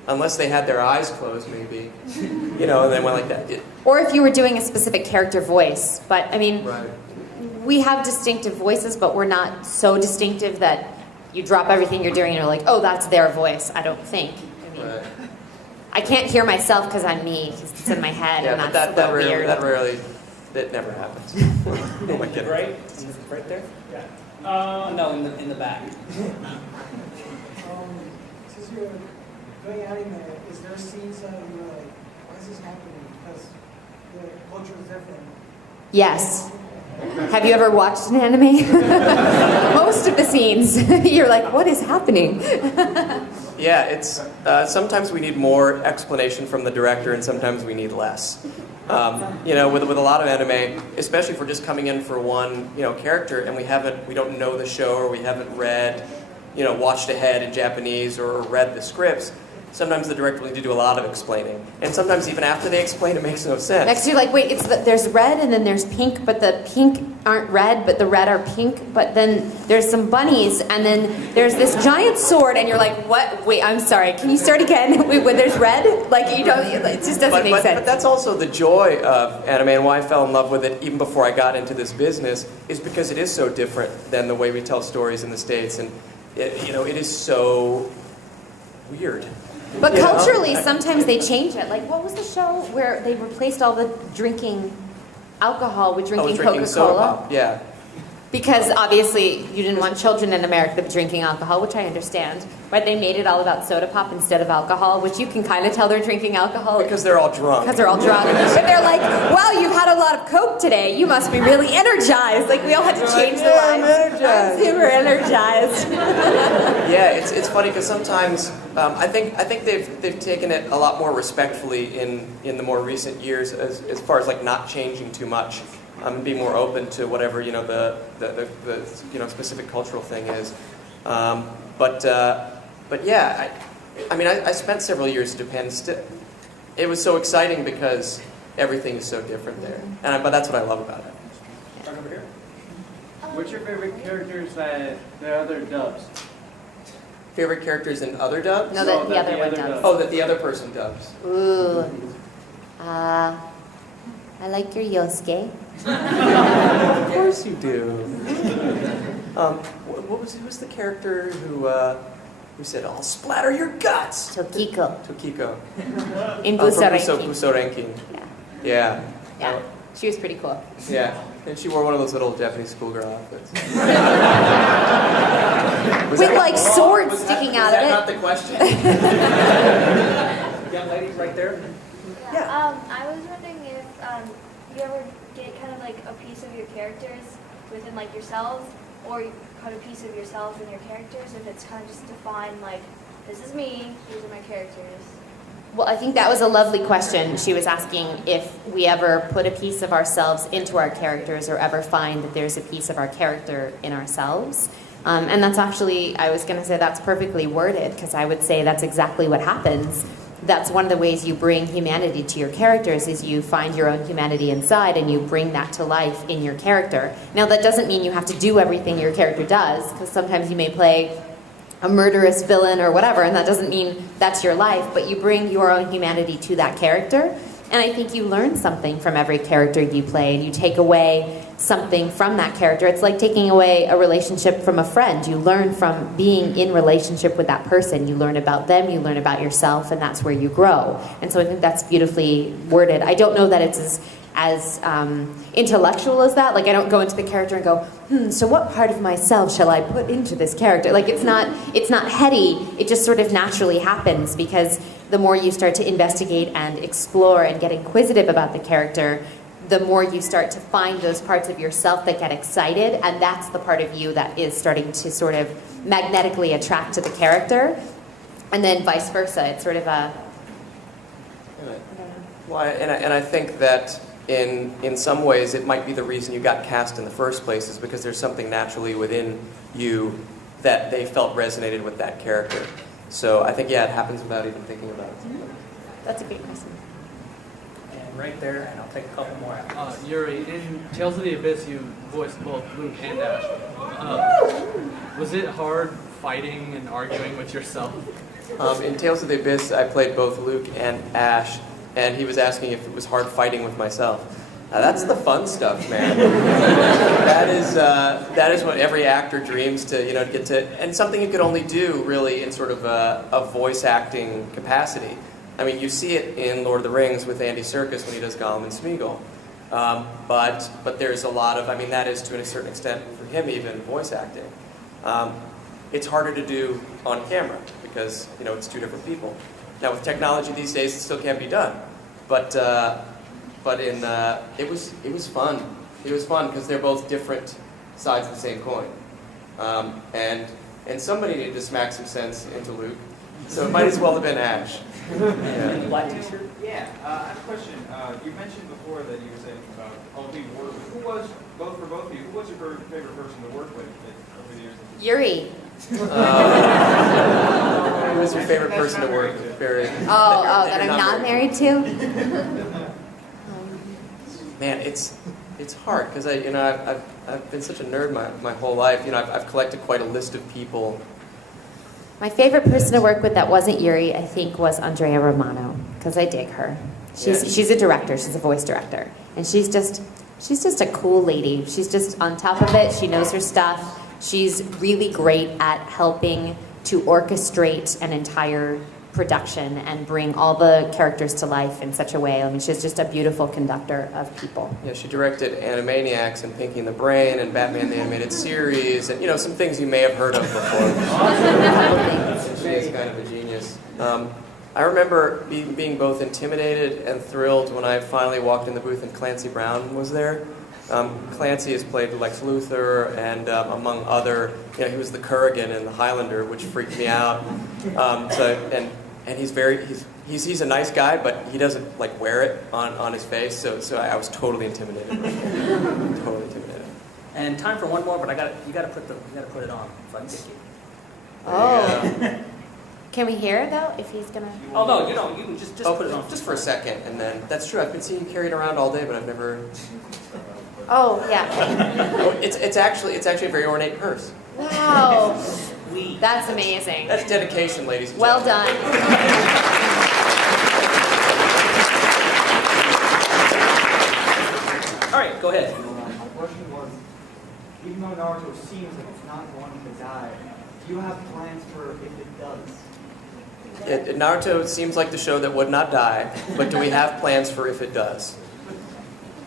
unless they had their eyes closed maybe, and they went like that. Or if you were doing a specific character voice. But, I mean, Right. we have distinctive voices, but we're not so distinctive that you drop everything you're doing and you're like, oh, that's their voice, I don't think. I mean, Right. I can't hear myself because I'm me, 'cause it's in my head, Yeah, and but that's that weird. that never happens. Oh my goodness. Right? Right there? Yeah. No, in the back. Since you're doing anime, is there scenes that you're like, why is this happening? Because the culture is different. Yes. Have you ever watched an anime? Most of the scenes, you're like, what is happening? Yeah, it's sometimes we need more explanation from the director, and sometimes we need less. With a lot of anime, especially if we're just coming in for one, character, and we don't know the show, or we haven't read, watched ahead in Japanese or read the scripts. Sometimes the director will need to do a lot of explaining, and sometimes even after they explain, it makes no sense. Next, you're like, wait, there's red and then there's pink, but the pink aren't red, but the red are pink, but then there's some bunnies, and then there's this giant sword, and you're like, what? Wait, I'm sorry, can you start again? Wait, when there's red? Like, you don't, it just doesn't make sense. But that's also the joy of anime, and why I fell in love with it even before I got into this business, is because it is so different than the way we tell stories in the States, and it is so weird. But culturally, sometimes they change it. Like, what was the show where they replaced all the drinking alcohol with drinking drinking soda Coca-Cola? pop, yeah. Because obviously you didn't want children in America to be drinking alcohol, which I understand. But they made it all about soda pop instead of alcohol, which you can kind of tell they're drinking alcohol. Because they're all drunk. Because they're all drunk. But they're like, wow, you've had a lot of Coke today. You must be really energized. Like, we all had to change the line. I'm super energized. Yeah, it's funny because sometimes I think they've taken it a lot more respectfully in the more recent years as far as like not changing too much. Be more open to whatever the specific cultural thing is, but yeah, I spent several years in Japan. It was so exciting because everything is so different there, but that's what I love about it. Right over here. What's your favorite characters that the other dubs? Favorite characters in other dubs? No, that the other one dubs. Oh, that the other person dubs. Ooh. I like your Yosuke. Of course you do. Who was the character who said, "I'll splatter your guts"? Tokiko. In From Busarenki. Busarenki. Yeah. Yeah. She was pretty cool. Yeah. And she wore one of those little Japanese schoolgirl outfits. With like swords sticking out of it. Was that not the question? Young lady right there. Yeah. I was wondering if you ever get kind of like a piece of your characters within like yourselves, or you cut a piece of yourselves in your characters, if it's kind of just defined like, this is me, these are my characters. Well, I think that was a lovely question. She was asking if we ever put a piece of ourselves into our characters or ever find that there's a piece of our character in ourselves. And that's actually, I was going to say that's perfectly worded, because I would say that's exactly what happens. That's one of the ways you bring humanity to your characters, is you find your own humanity inside and you bring that to life in your character. Now, that doesn't mean you have to do everything your character does, because sometimes you may play a murderous villain or whatever, and that doesn't mean that's your life, but you bring your own humanity to that character. And I think you learn something from every character you play, and you take away something from that character. It's like taking away a relationship from a friend. You learn from being in relationship with that person. You learn about them, you learn about yourself, and that's where you grow. And so I think that's beautifully worded. I don't know that it's as intellectual as that. Like, I don't go into the character and go, so what part of myself shall I put into this character? Like, it's not heady. It just sort of naturally happens, because the more you start to investigate and explore and get inquisitive about the character, the more you start to find those parts of yourself that get excited, and that's the part of you that is starting to sort of magnetically attract to the character, and then vice versa. It's sort of a... Well, and I think that in some ways it might be the reason you got cast in the first place, is because there's something naturally within you that they felt resonated with that character. So I think, yeah, it happens without even thinking about it. That's a great question. And right there, and I'll take a couple more out. Yuri, in Tales of the Abyss, you voiced both Luke and Ash. Was it hard fighting and arguing with yourself? In Tales of the Abyss, I played both Luke and Ash, and he was asking if it was hard fighting with myself. That's the fun stuff, man. That is what every actor dreams to, get to, and something you could only do really in sort of a voice acting capacity. I mean, you see it in Lord of the Rings with Andy Serkis when he does Gollum and Smeagol. But there's a lot of, that is to a certain extent for him even voice acting. It's harder to do on camera because it's two different people. Now with technology these days, it still can be done, but it was fun. It was fun because they're both different sides of the same coin, and somebody needed to smack some sense into Luke, so it might as well have been Ash. Yeah. Black t-shirt. Yeah, I have a question. You mentioned before that you were saying about all the people work with. Who was, for both of you, who was your favorite person to work with over the years? Yuri. Who was your favorite person to work with? That I'm not married to? Man, it's hard because I've been such a nerd my whole life. I've collected quite a list of people. My favorite person to work with that wasn't Yuri, I think, was Andrea Romano, because I dig her. She's a director. She's a voice director, and she's just a cool lady. She's just on top of it. She knows her stuff. She's really great at helping to orchestrate an entire production and bring all the characters to life in such a way. She's just a beautiful conductor of people. Yeah, she directed Animaniacs and Pinky and the Brain and Batman the Animated Series and, some things you may have heard of before. She is kind of a genius. I remember being both intimidated and thrilled when I finally walked in the booth and Clancy Brown was there. Clancy has played Lex Luthor and among other, he was the Kurgan in The Highlander, which freaked me out. And he's a nice guy, but he doesn't wear it on his face. So I was totally intimidated. Totally intimidated. And time for one more, but you gotta put it on. If I can get you. Oh. Can we hear it though? If he's gonna. Oh no, you don't. You can just put it on just for a second, and then that's true. I've been seeing you carry it around all day, but I've never. Oh yeah. It's actually a very ornate purse. Wow. That's amazing. That's dedication, ladies and well gentlemen. Done. right, go ahead. My question was, even though Naruto seems like it's not going to die, do you have plans for if it does? Naruto seems like the show that would not die, but do we have plans for if it does?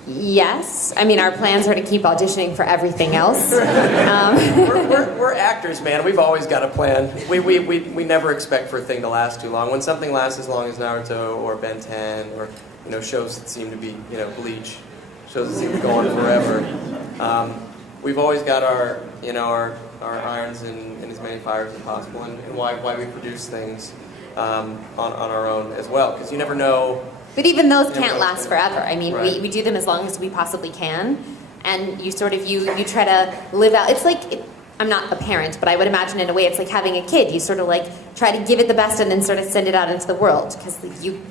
Yes. I mean, our plans are to keep auditioning for everything else. We're actors, man. We've always got a plan. We never expect for a thing to last too long. When something lasts as long as Naruto or Ben 10 or shows that seem to be Bleach, shows that seem to go on forever, we've always got our irons in as many fires as possible, and why we produce things on our own as well, because you never know. But even those can't last forever. I mean, Right. we do them as long as we possibly can, and you sort of you try to live out. It's like I'm not a parent, but I would imagine in a way it's like having a kid. You sort of like try to give it the best and then sort of send it out into the world, because you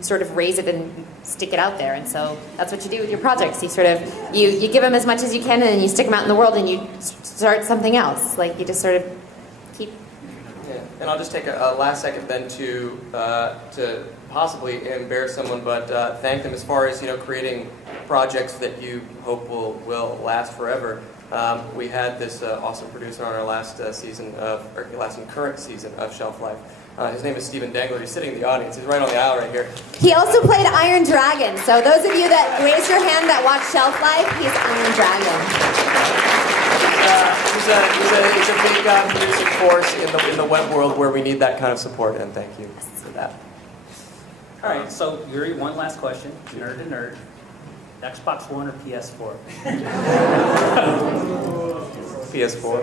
sort of raise it and stick it out there, and so that's what you do with your projects. You sort of you give them as much as you can, and then you stick them out in the world, and you start something else. Like you just sort of keep. Yeah. And I'll just take a last second then to possibly embarrass someone, but thank them as far as creating projects that you hope will last forever. We had this awesome producer on our last current season of Shelf Life. His name is Stephen Dangler. He's sitting in the audience. He's right on the aisle right here. He also played Iron Dragon. So those of you that raise your hand that watch Shelf Life, he's Iron Dragon. He's a big producing force in the web world where we need that kind of support, and thank you for that. All right, so Yuri, one last question, nerd to nerd. Xbox One or PS4? PS4.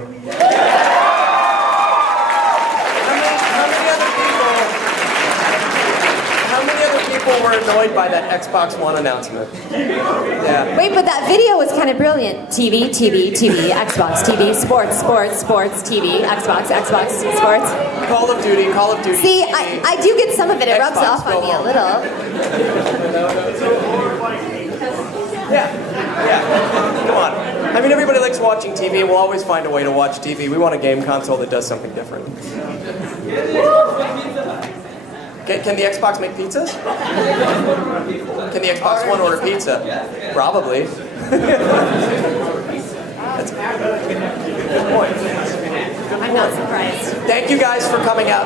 How many other people were annoyed by that Xbox One announcement? Yeah. Wait, but that video was kind of brilliant. TV, Xbox, TV, sports, TV, Xbox, sports. Call of Duty. See, I do get some of it. It rubs off on me a little. Yeah. Come on. I mean, everybody likes watching TV. We'll always find a way to watch TV. We want a game console that does something different. Can the Xbox make pizzas? Can the Xbox One order pizza? Probably. That's a good point. I'm not surprised. Thank you guys for coming out.